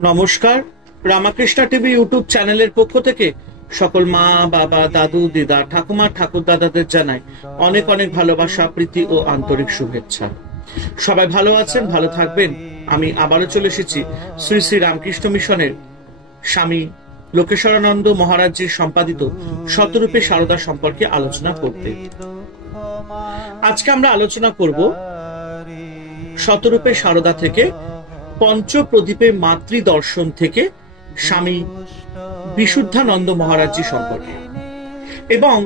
নমস্কার, Ramakrishna TV YouTube চ্যানেলের পক্ষ থেকে সকল মা, বাবা, দাদু, দিদা, ঠাকুমা, ঠাকুর দাদাদের জানাই অনেক অনেক ভালোবাসা, প্রীতি ও আন্তরিক শুভেচ্ছা। সবাই ভালো আছেন, ভালো থাকবেন। আমি আবারও চলে এসেছি শ্রী শ্রী রামকৃষ্ণ মিশনের স্বামী লোকেশ্বরানন্দ মহারাজজির সম্পাদিত শতরূপে সারদা সম্পর্কে আলোচনা করতে। আজকে আমরা আলোচনা করব শতরূপে সারদা থেকে পঞ্চপ্রদীপে মাতৃদর্শন থেকে স্বামী বিশুদ্ধানন্দ মহারাজজি সম্পর্কে। এবং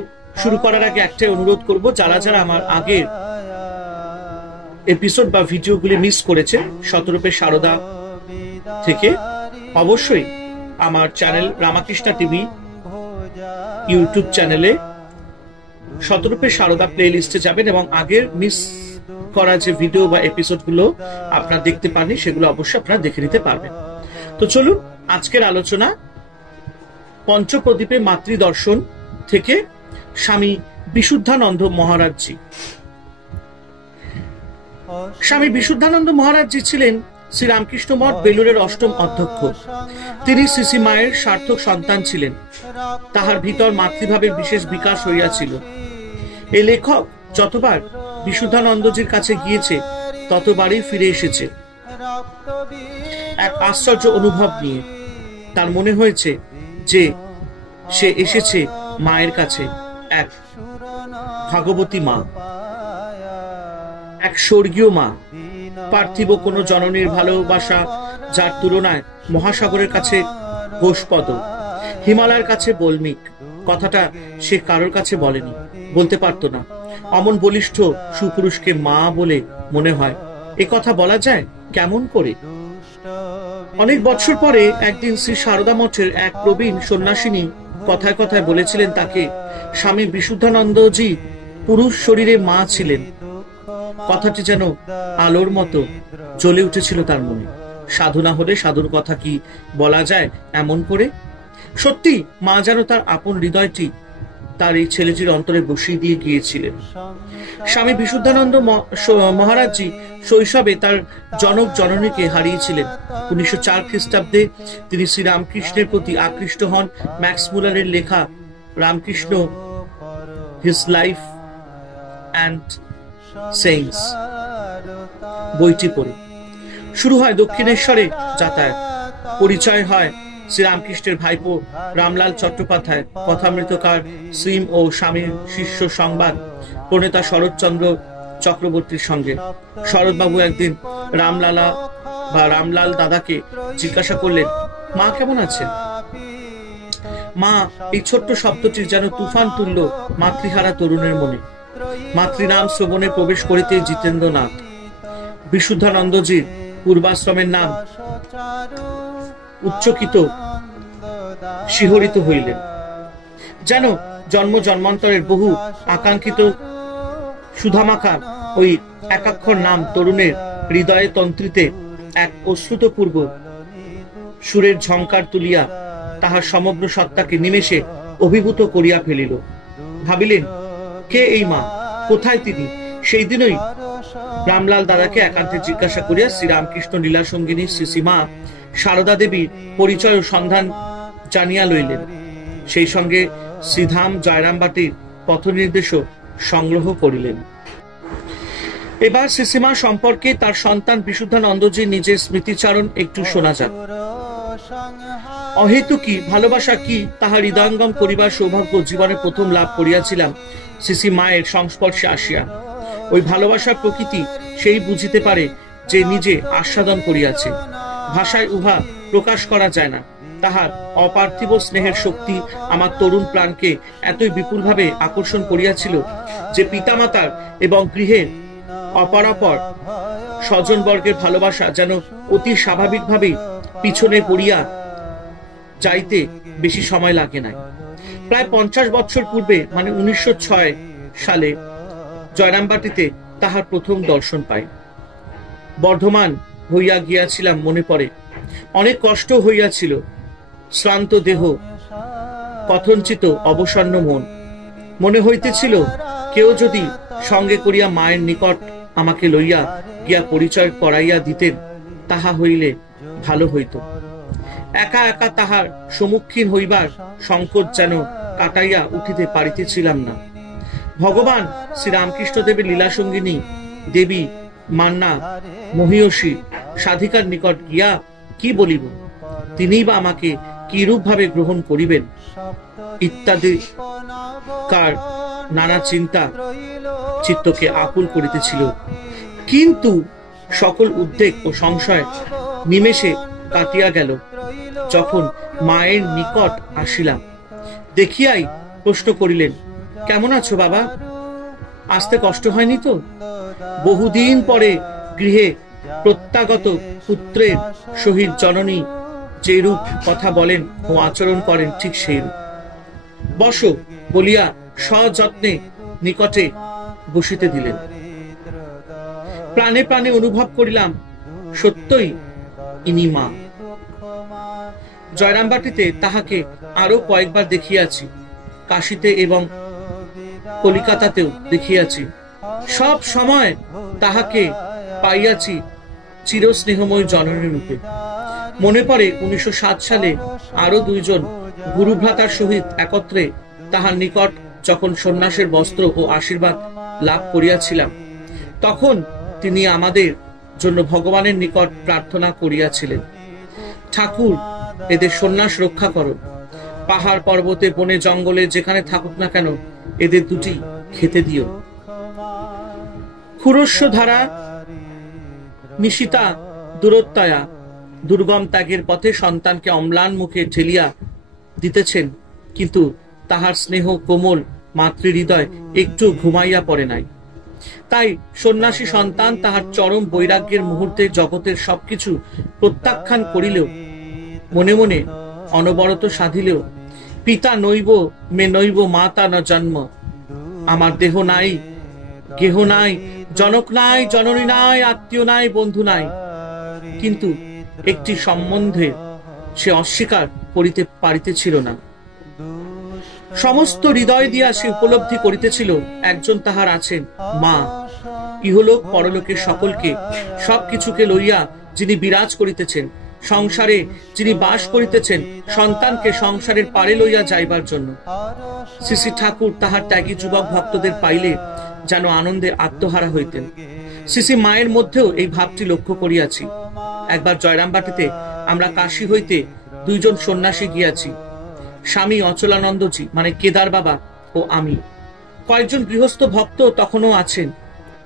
শুরু করার আগে একটাই অনুরোধ করব, যারা যারা আমার আগের এপিসোড বা ভিডিওগুলি মিস করেছে শতরূপে সারদা থেকে, অবশ্যই আমার চ্যানেল রামাকৃষ্ণ টিভি ইউটিউব চ্যানেলে শতরূপে সারদা প্লে লিস্টে যাবেন এবং আগের মিস করা যে ভিডিও বা এপিসোড গুলো আপনারা দেখতে পাননি সেগুলো অবশ্যই আপনারা দেখে নিতে পারবেন। তো চলুন আজকের আলোচনা পঞ্চপ্রদীপে মাতৃদর্শন থেকে স্বামী বিশুদ্ধানন্দ মহারাজজি। স্বামী বিশুদ্ধানন্দ মহারাজজি ছিলেন শ্রীরামকৃষ্ণ মঠ বেলুরের অষ্টম অধ্যক্ষ। তিনি শ্রী মায়ের সার্থক সন্তান ছিলেন। তাহার ভিতর মাতৃভাবের বিশেষ বিকাশ হইয়াছিল। এই লেখক যতবার বিশুদ্ধানন্দজির কাছে গিয়েছে ততবারই ফিরে এসেছে এক আশ্চর্য অনুভব নিয়ে। তার মনে হয়েছে যে সে এসেছে মায়ের কাছে, এক ভাগবতী মা, এক স্বর্গীয় মা। পার্থিব কোন জননীর ভালোবাসা যার তুলনায় মহাসাগরের কাছে গোষ্পদ, হিমালয়ের কাছে বল্মিক, কথাটা সে কারোর কাছে বলেনি, বলতে পারত না। অমন বলিষ্ঠ সুপুরুষকে মা বলে মনে হয়, এ কথা বলা যায় কেমন করে? অনেক বছর পরে একদিন শ্রী সারদা মঠের এক প্রবীণ সন্ন্যাসিনী কথায় কথায় বলেছিলেন তাকে স্বামী বিশুদ্ধানন্দজি পুরুষ শরীরে মা ছিলেন। কথাটি যেন আলোর মতো জ্বলে উঠেছিল তার মনে। সাধনা হলে সাধুর কথা কি বলা যায় এমন করে? সত্যি মা যেন তার আপন হৃদয়টি তার এই ছেলেটির অন্তরে বসিয়ে দিয়ে গিয়েছিলেন। স্বামী বিশুদ্ধানন্দ মহারাজজি শৈশবে তার জনক জননীকে হারিয়েছিলেন। 1904 খ্রিস্টাব্দে তিনি শ্রীরামকৃষ্ণের প্রতি আকৃষ্ট হন ম্যাক্স মুলারের লেখা Ramakrishna his life and sayings বইটি পড়ে। শুরু হয় দক্ষিণেশ্বরে যাতায়াত। পরিচয় হয় শ্রীরামকৃষ্ণের ভাইপো রামলাল চট্টোপাধ্যায়, কথামৃতকার শ্রীম ও স্বামীর শিষ্য সংবাদ প্রণেতা শরৎচন্দ্র চক্রবর্তীর সঙ্গে। শরৎবাবু একদিন রামলালা বা রামলাল দাদাকে জিজ্ঞাসা করলেন, মা কেমন আছেন? মা এই ছোট্ট শব্দটির যেন তুফান তুলল মাতৃহারা তরুণের মনে। মাতৃনাম শ্রবণে প্রবেশ করিতে জিতেন্দ্রনাথ বিশুদ্ধানন্দজির পূর্বাশ্রমের নাম উচ্চকিত শিহরিত হইলেন। যেন জন্ম জন্মান্তরের বহু আকাঙ্ক্ষিত সুধামাখা ওই একাক্ষর নাম তরুণের হৃদয়ে তন্ত্রিতে এক অশ্রুতপূর্ব সুরের ঝংকার তুলিয়া তাহার সমগ্র সত্তাকে নিমেষে অভিভূত করিয়া ফেলিল। ভাবিলেন, কে এই মা, কোথায় তিনি? সেই দিনই রামলাল দাদাকে একান্তে জিজ্ঞাসা করিয়া শ্রীরামকৃষ্ণ লীলা সঙ্গিনী শ্রীমা সারদা দেবীর পরিচয় ও সন্ধান জানিয়া লইলেন। সেই সঙ্গে শ্রীধাম জয়রামবাটির পথ নির্দেশও সংগ্রহ করিলেন। এবার শ্রীমা সম্পর্কে তার সন্তান বিশুদ্ধানন্দজি নিজের স্মৃতিচারণ একটু শোনা যাক। অহেতুকী ভালোবাসা কি তাহা হৃদয়ঙ্গম করিবার সৌভাগ্য জীবনে প্রথম লাভ করিয়াছিলাম শ্রী মায়ের সংস্পর্শে আসিয়া। ওই ভালোবাসার প্রকৃতি সেই বুঝিতে পারে যে নিজে আস্বাদন করিয়াছে। ভাষায় উহা প্রকাশ করা যায় না। তাহার অপার্থিব স্নেহের শক্তি আমার তরুণ প্রাণকে এতই বিপুলভাবে আকর্ষণ করিয়াছিল যে পিতামাতার এবং গৃহের অপরাপর স্বজনবর্গের ভালোবাসা যেন অতি স্বাভাবিকভাবেই পিছনে পড়িয়া যাইতে বেশি সময় লাগে নাই। প্রায় 50 বছর পূর্বে, মানে 1906 সালে জয়রামবাটিতে তাহার প্রথম দর্শন পাই। বর্ধমান হইয়া গিয়াছিলাম মনে পড়ে। অনেক কষ্ট হইয়াছিল। শ্রান্ত দেহ, কথঞ্চিত অবসন্ন মন। মনে হইতেছিল কেউ যদি সঙ্গে করিয়া মায়ের নিকট আমাকে লইয়া গিয়া পরিচয় করাইয়া দিতেন তাহা হইলে ভালো হইত। একা একা তাহার সম্মুখীন হইবার সংকোচ যেন কাটাইয়া উঠিতে পারিতেছিলাম না। ভগবান শ্রীরামকৃষ্ণদেবের লীলাসঙ্গিনী দেবী মান্না মহিয়সী সাধিকার নিকট গিয়া কি বলিব, তিনিই বা আমাকে কিরূপ ভাবে গ্রহণ করিবেন ইত্যাদি কার নানা চিন্তা চিত্তকে আকুল করিতেছিল। কিন্তু সকল উদ্বেগ ও সংশয় নিমেষে কাটিয়া গেল যখন মায়ের নিকট আসিলাম। দেখিয়াই প্রশ্ন করিলেন, কেমন আছো বাবা? আসতে কষ্ট হয়নি তো? বহুদিন পরে গৃহে প্রত্যাগত পুত্রের সহিত জননী যেরূপ কথা বলেন ও আচরণ করেন ঠিক সেইরূপ। বসো বলিয়া সযত্নে নিকটে বসিতে দিলেন। প্রাণে প্রাণে অনুভব করিলাম সত্যই ইনি মা। জয়রামবাটিতে তাহাকে আরো কয়েকবার দেখিয়াছি, কাশীতে এবং কলিকাতাতেও দেখিয়াছি। সব সময় তাহাকে পাইয়াছি চিরস্নেহময় জননী রূপে। মনে পড়ে 1907 সালে আরো দুইজন গুরুভ্রাতার সহিত একত্রে তাহার নিকট যখন সন্ন্যাসের বস্ত্র ও আশীর্বাদ লাভ করিয়াছিলাম, তখন তিনি আমাদের জন্য ভগবানের নিকট প্রার্থনা করিয়াছিলেন, ঠাকুর এদের সন্ন্যাস রক্ষা করো, পাহাড় পর্বতে বনে জঙ্গলে যেখানে থাকুক না কেন এদের দুটি খেতে দিও। ক্ষুরস্য ধারা নিশিতা দূরত্বয়া দুর্গম ত্যাগের পথে সন্তানকে অম্লান মুখে ঠেলিয়া দিতেছেন, কিন্তু তাহার স্নেহ কোমল মাতৃহৃদয় একটু ঘুমাইয়া পড়ে নাই। তাই সন্ন্যাসী সন্তান তাহার চরম বৈরাগ্যের মুহূর্তে জগতের সবকিছু প্রত্যাখ্যান করিলেও, মনে মনে অনবরত সাধিলেও, পিতা নৈব মে নৈব মাতা ন জন্ম, আমার দেহ নাই, গেহ নাই, জনক নাই, জননী নাই, আত্মীয় নাই, বন্ধু নাই, কিন্তু একটি সম্বন্ধে সে অস্বীকার করিতে পারিতেছিল না। সমস্ত হৃদয় দিয়া সে উপলব্ধি করিতেছিল একজন তাহার আছেন মা, ইহলোক পরলোকের সকলকে সবকিছুকে লইয়া যিনি বিরাজ করিতেছেন, সংসারে যিনি বাস করিতেছেন সন্তানকে সংসারের পারে লইয়া যাইবার জন্য। শ্রী শ্রী ঠাকুর তাহার ত্যাগী যুবক ভক্তদের পাইলে যেন আনন্দে আত্মহারা হইতেন। শ্রী শ্রী মায়ের মধ্যেও এই ভাবটি লক্ষ্য করিয়াছি। একবার জয়রামবাটিতে আমরা কাশী হইতে দুইজন সন্ন্যাসী গিয়াছি, স্বামী অচলানন্দজি মানে কেদার বাবা ও আমি। কয়েকজন গৃহস্থ ভক্ত তখনও আছেন।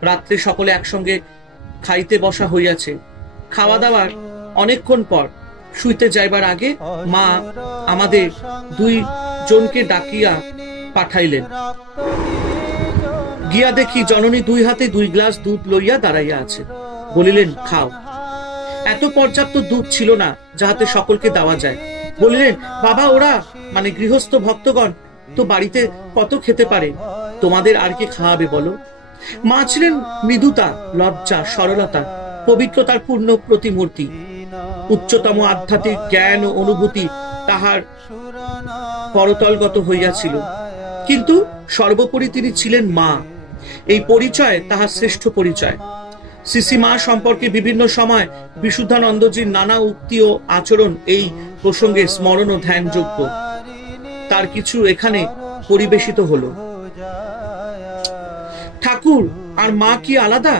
রাত্রে সকলে একসঙ্গে খাইতে বসা হইয়াছে। খাওয়া দাওয়ার অনেকক্ষণ পর শুইতে যাইবার আগে মা আমাদের দুই জনকে ডাকিয়া পাঠাইলেন। গিয়া দেখি জননী দুই হাতে 2 গ্লাস দুধ লইয়া দাঁড়াইয়া আছে। বলিলেন, খাও। এত পর্যাপ্ত দুধ ছিল না যাহাতে সকলকে দেওয়া যায়। বলিলেন, বাবা ওরা মানে গৃহস্থ ভক্তগণ তো বাড়িতে কত খেতে পারে, তোমাদের আর কি খাওয়াবে বলো? মা ছিলেন মৃদুতা, লজ্জা, সরলতা, পবিত্রতার পূর্ণ প্রতিমূর্তি। উচ্চতম আধ্যাত্মিক জ্ঞান ও অনুভূতি তাহার করতলগত হইয়াছিল, কিন্তু সর্বোপরি তিনি ছিলেন মা। এই পরিচয় তাহার শ্রেষ্ঠ পরিচয়। শ্রী মা সম্পর্কে বিভিন্ন সময় বিশুদ্ধানন্দজির নানা উক্তি ও আচরণ এই প্রসঙ্গে স্মরণ ও ধ্যানযোগ্য। তার কিছু এখানে পরিবেশিত হলো। ঠাকুর আর মা কি আলাদা?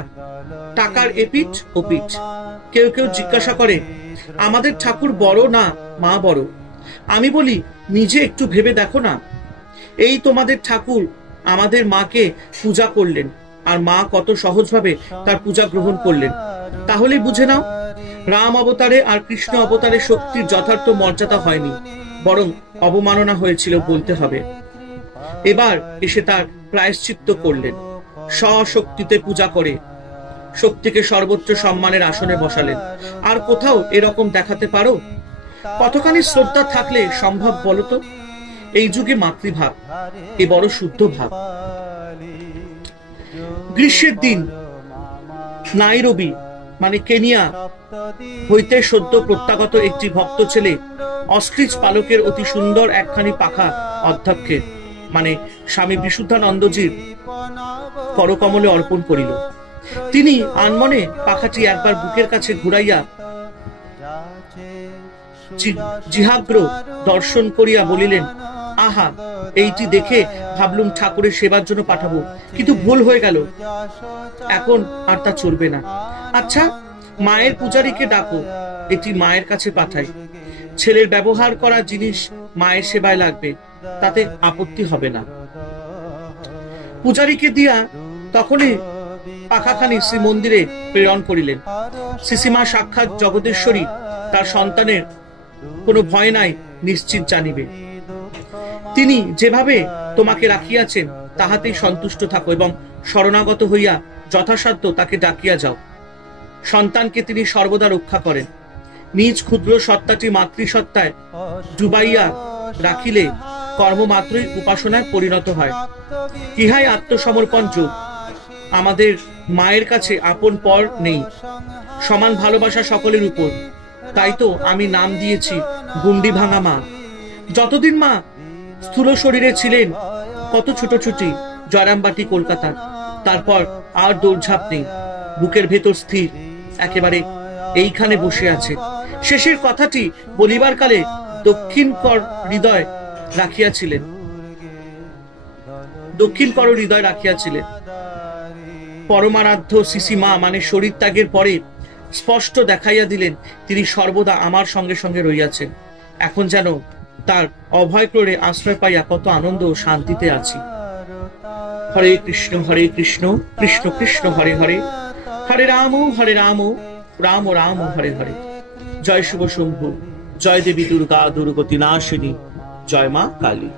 টাকার এপিঠ ওপিঠ। কেউ কেউ জিজ্ঞাসা করে, আমাদের ঠাকুর বড় না মা বড়? আমি বলি, নিজে একটু ভেবে দেখো না। এই তোমাদের ঠাকুর আমাদের মাকে পূজা করলেন, আর মা কত সহজভাবে তার পূজা গ্রহণ করলেন। তাহলে বুঝে নাও, রাম অবতারে আর কৃষ্ণ অবতারে শক্তির যথার্থ মর্যাদা হয়নি, বরং অবমাননা হয়েছিল বলতে হবে। এবার এসে তার প্রায়শ্চিত্ত করলেন, স্বশক্তিতে পূজা করে শক্তিকে সর্বোচ্চ সম্মানের আসনে বসালেন। আর কোথাও এরকম দেখাতে পারো? কতখানি শ্রদ্ধা থাকলে সম্ভব বলতো? এই যুগে মাতৃভাব এ বড় শুদ্ধ ভাব। গ্রীষ্মের দিন নাইরোবি মানে কেনিয়া হইতে সদ্য প্রত্যাগত একটি ভক্ত ছেলে অস্ট্রিচ পালকের অতি সুন্দর একখানি পাখা অধ্যক্ষের মানে স্বামী বিশুদ্ধানন্দজির করকমলে অর্পণ করিল। তিনি আনমনে পাখাটি একবার বুকের কাছে ঘুরাইয়া জিহাগ্র দর্শন করিয়া বলিলেন, আহা, এইটি দেখে ভাবলুম ঠাকুরের সেবার জন্য পাঠাবো, কিন্তু ভুল হয়ে গেল। এখন আর তা চলবে না। আচ্ছা, মায়ের পূজারীকে ডাকো, এটি মায়ের কাছে পাঠাই। ছেলের ব্যবহার করা জিনিস মায়ের সেবায় লাগবে, তাতে আপত্তি হবে না। পূজারীকে দিয়া তখনই পাখাখানি শ্রীমন্দিরে প্রেরণ করিলেন। শ্রীসীমা সাক্ষাৎ জগতেশ্বরী তার সন্তানের কোনো ভয় নাই, নিশ্চিত জানিবে। তিনি যেভাবে তোমাকে রাখিয়াছেন তাহাতেই সন্তুষ্ট থাকো এবং শরণাগত হইয়া যথাসাধ্য তাকে ডাকিয়া যাও। সন্তানকে তিনি সর্বদা রক্ষা করেন। নিজ ক্ষুদ্র সত্তাটি মাতৃসত্তায় ডুবাইয়া রাখিলে কর্মমাত্রই উপাসনায় পরিণত হয়। ইহাই আত্মসমর্পণ যোগ। আমাদের মায়ের কাছে আপন পর নেই, সমান ভালোবাসা সকলের উপর। তাই তো আমি নাম দিয়েছি গুন্ডি ভাঙা মা। যতদিন মা স্থূল শরীরে ছিলেন, কত ছুটোছুটি জয়রামবাটি কলকাতা, তারপর আর দৌড়ঝাঁপ নেই। বুকের ভেতর স্থির, একেবারে এইখানে বসে আছে। শেষের কথাটি বলিবার কালে দক্ষিণ কর হৃদয় রাখিয়াছিলেন। পরমারাধ্য শ্রী মা মানে শরীর ত্যাগের পরে স্পষ্ট দেখাইয়া দিলেন তিনি সর্বদা আমার সঙ্গে সঙ্গে রইয়াছেন। এখন যেন তার অভয় ক্রোড়ে আশ্রয় পাইয়া কত আনন্দ ও শান্তিতে আছি। হরে কৃষ্ণ কৃষ্ণ কৃষ্ণ হরে হরে, হরে রাম রাম রাম হরে হরে। জয় শুভ শম্ভু, জয় দেবী দুর্গা দুর্গতি নাশিনী, জয় মা কালী।